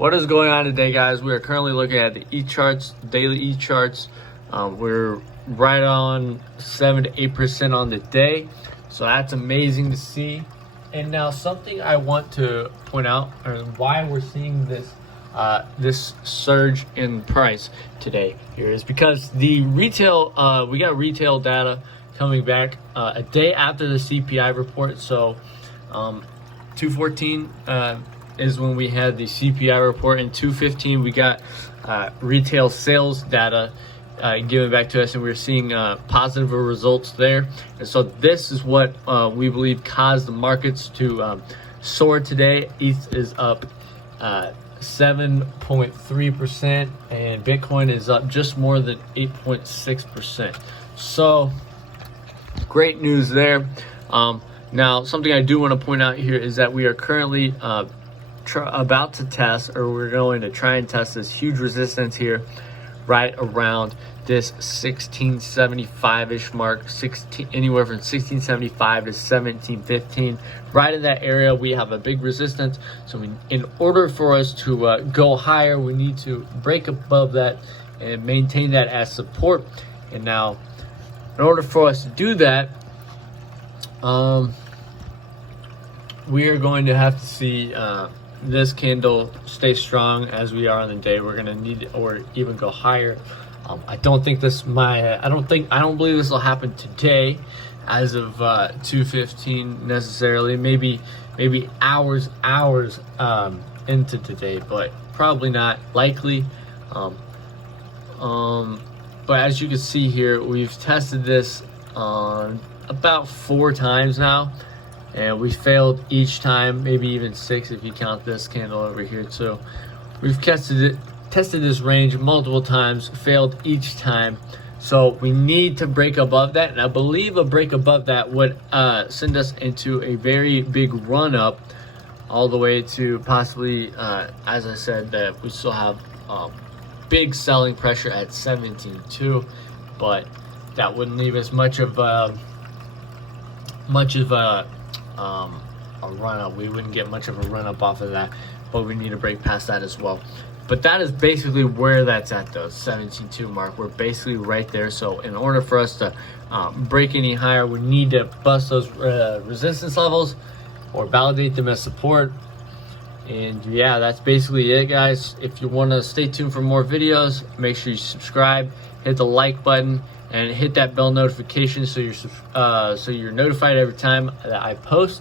What is going on today, guys? We are currently looking at the ETH charts, daily ETH charts. We're right on 7 to 8% on the day, so that's amazing to see. And now something I want to point out, or why we're seeing this this surge in price today here, is because the retail, we got retail data coming back a day after the CPI report. So 214 is when we had the CPI report, and 215 we got retail sales data given back to us, and we're seeing positive results there. And so this is what we believe caused the markets to soar today. ETH is up 7.3%, and Bitcoin is up just more than 8.6%. So great news there. Now, something I do want to point out here is that we are currently about to test, or we're going to try and test this huge resistance here right around this 1675-ish mark, anywhere from 1675 to 1715. Right in that area, we have a big resistance. So in order for us to go higher, we need to break above that and maintain that as support. And now, in order for us to do that, we are going to have to see this candle stay strong as we are on the day. We're going to need, or even go higher. I don't think this I don't believe this will happen today as of 2:15 necessarily. Maybe hours into today, but probably not likely. But as you can see here, we've tested this on about 4 times now, and we failed each time, maybe even 6 if you count this candle over here too. We've tested this range multiple times, failed each time. So we need to break above that, and I believe a break above that would send us into a very big run up, all the way to possibly, as I said, that we still have big selling pressure at 17.2, but that wouldn't leave us much of a run up. We wouldn't get much of a run up off of that, but we need to break past that as well. But that is basically where that's at, though, 17.2 mark. We're basically right there. So in order for us to break any higher, we need to bust those resistance levels or validate them as support. And yeah, that's basically it, guys. If you want to stay tuned for more videos, make sure you subscribe, hit the like button, and hit that bell notification so you're notified every time that I post.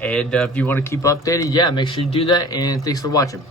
And if you want to keep updated, yeah, make sure you do that. And thanks for watching.